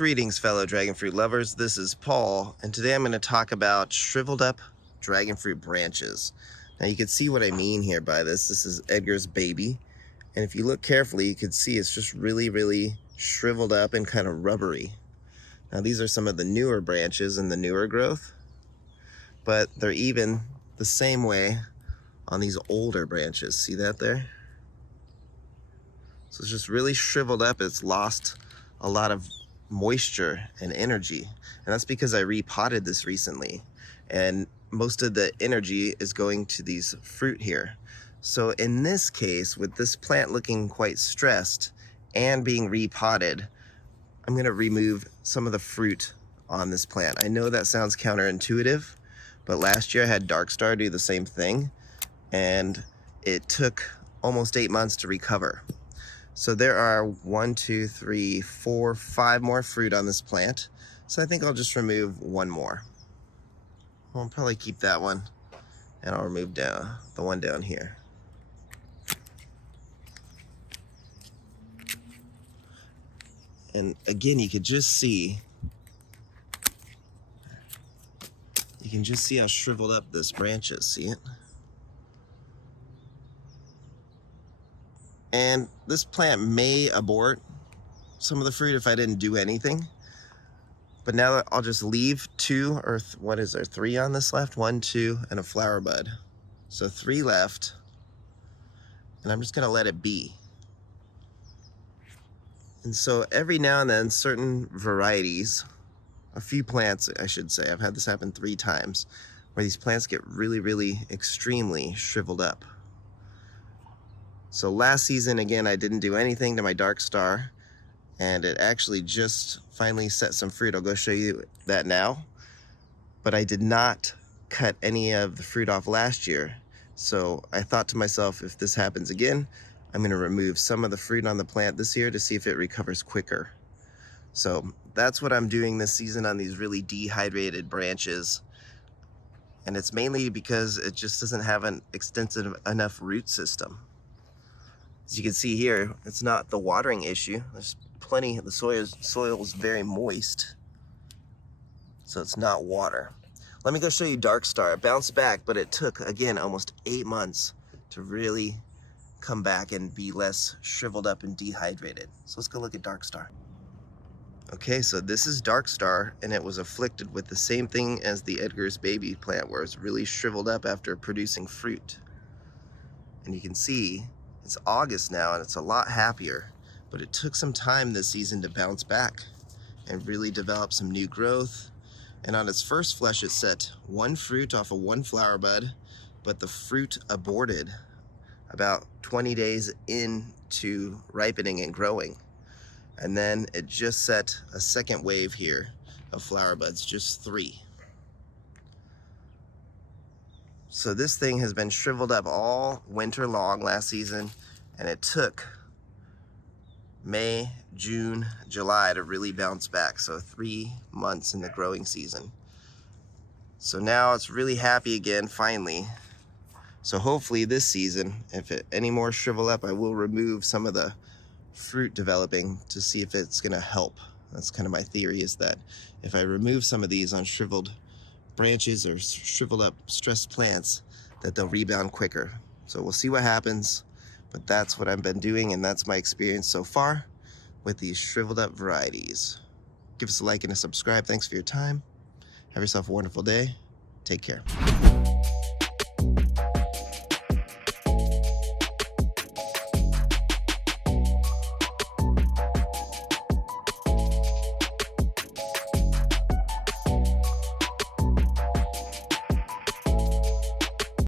Greetings, fellow dragon fruit lovers. This is Paul, and today I'm going to talk about shriveled up dragon fruit branches. Now you can see what I mean here by this. This is Edgar's baby, and if you look carefully, you can see it's just really shriveled up and kind of rubbery. Now these are some of the newer branches and the newer growth, but they're even the same way on these older branches. See that there? So it's just really shriveled up. It's lost a lot of moisture and energy, and that's because I repotted this recently, and most of the energy is going to these fruit here. So in this case, with this plant looking quite stressed and being repotted, I'm going to remove some of the fruit on this plant. I know that sounds counterintuitive, but last year I had Dark Star do the same thing, and it took almost 8 months to recover. So there are 1, 2, 3, 4, 5 more fruit on this plant. So I think I'll just remove one more. I'll probably keep that one, and I'll remove the one down here. And again, you can just see how shriveled up this branch is. See it? And this plant may abort some of the fruit if I didn't do anything. But now I'll just leave 2 or what is there, 3 on this left? 1, 2, and a flower bud. So 3 left. And I'm just gonna let it be. And so every now and then, certain varieties, a few plants I should say, I've had this happen 3 times, where these plants get really extremely shriveled up. So last season, again, I didn't do anything to my Dark Star, and it actually just finally set some fruit. I'll go show you that now. But I did not cut any of the fruit off last year. So I thought to myself, if this happens again, I'm gonna remove some of the fruit on the plant this year to see if it recovers quicker. So that's what I'm doing this season on these really dehydrated branches. And it's mainly because it just doesn't have an extensive enough root system. As you can see here, it's not the watering issue. There's plenty, the soil is very moist, so it's not water. Let me go show you Dark Star. It bounced back, but it took, again, almost 8 months to really come back and be less shriveled up and dehydrated. So let's go look at Dark Star. Okay, so this is Dark Star, and it was afflicted with the same thing as the Edgar's baby plant, where it's really shriveled up after producing fruit. And you can see it's August now, and it's a lot happier, but it took some time this season to bounce back and really develop some new growth. And on its first flush, it set 1 fruit off of 1 flower bud, but the fruit aborted about 20 days into ripening and growing. And then it just set a second wave here of flower buds, just 3. So this thing has been shriveled up all winter long last season, and it took May, June, July to really bounce back. So 3 months in the growing season. So now it's really happy again, finally. So hopefully this season, if it any more shrivel up, I will remove some of the fruit developing to see if it's gonna help. That's kind of my theory, is that if I remove some of these on shriveled branches or shriveled up stressed plants, that they'll rebound quicker. So we'll see what happens, but that's what I've been doing, and that's my experience so far with these shriveled up varieties. Give us a like and a subscribe. Thanks for your time. Have yourself a wonderful day. Take care.